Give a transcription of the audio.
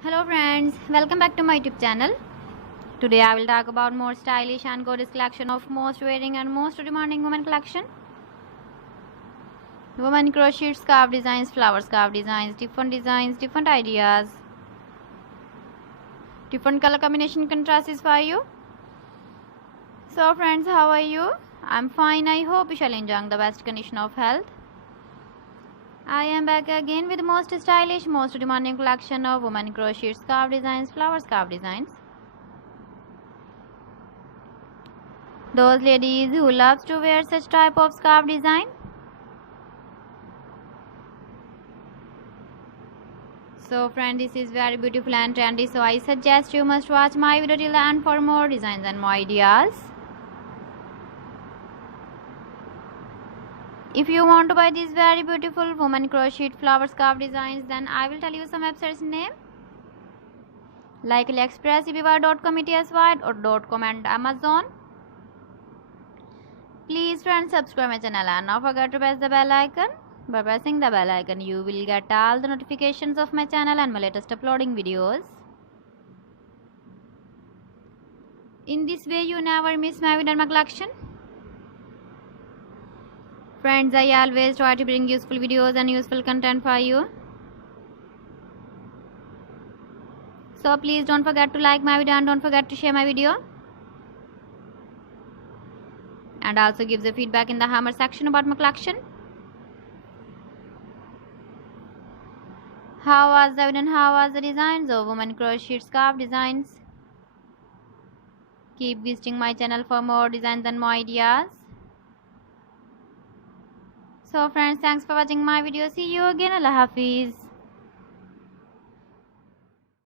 Hello friends, welcome back to my YouTube channel. Today I will talk about more stylish and gorgeous collection of most wearing and most demanding women collection. Women crochet scarf designs, flower scarf designs, different ideas, different color combination contrasts for you. So friends, how are you? I'm fine. I hope you shall enjoy the best condition of health. I am back again with the most stylish, most demanding collection of women crochet scarf designs, flower scarf designs. Those ladies who loves to wear such type of scarf design. So friend, this is very beautiful and trendy, so I suggest you must watch my video till the end for more designs and more ideas. If you want to buy these very beautiful woman crochet flower scarf designs, then I will tell you some websites name like AliExpress, eBay.com, ETSY or .com and Amazon. Please friends, subscribe my channel and not forget to press the bell icon. By pressing the bell icon, you will get all the notifications of my channel and my latest uploading videos. In this way, you never miss my video and my collection. Friends, I always try to bring useful videos and useful content for you. So please don't forget to like my video and don't forget to share my video. And also give the feedback in the hammer section about my collection. How was the video and how was the designs of women crochet scarf designs? Keep visiting my channel for more designs and more ideas. So friends, thanks for watching my video. See you again. Allah Hafiz.